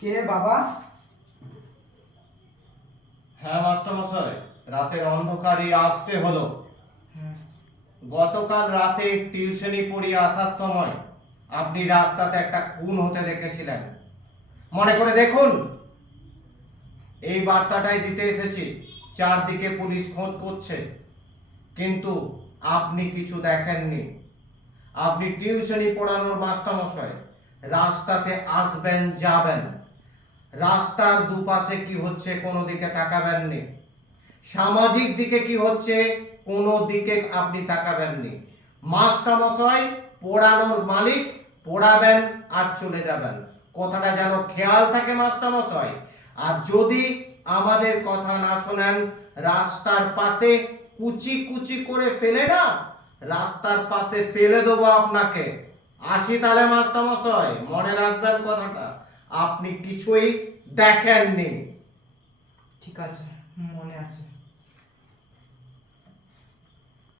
কে বাবা? হ্যাঁ মাস্টারমশাই, রাতের অন্ধকারে আসতে হলো। গতকাল রাতে টিউশনি পড়িয়ে আসার সময় আপনি রাস্তাতে একটা খুন হতে দেখেছিলেন। মনে করে দেখুন। এই বার্তাটাই দিতে এসেছি। চারদিকে পুলিশ খোঁজ করছে, কিন্তু আপনি কিছু দেখেননি। আপনি টিউশনি পড়ানোর মাস্টারমশাই, রাস্তাতে আসবেন যাবেন, রাস্তার দুপাশে কি হচ্ছে কোনো দিকে তাকাবেননি, সামাজিক দিকে কি হচ্ছে কোনো দিকে আপনি তাকাবেননি। মাস্টারমশাই পড়ানোর মালিক, পড়াবেন আর চলে যাবেন, কথাটা যেন খেয়াল থাকে মাস্টারমশাই। আর যদি আমাদের কথা না শোনেন, রাস্তার পাতে কুচি কুচি করে ফেলে না, রাস্তার পাতে ফেলে দেবো আপনাকে। আসি তাহলে মাস্টারমশাই, মনে রাখবেন কথাটা। আপনি কিছুই দেখেননি। ঠিক আছে, মনে আছে।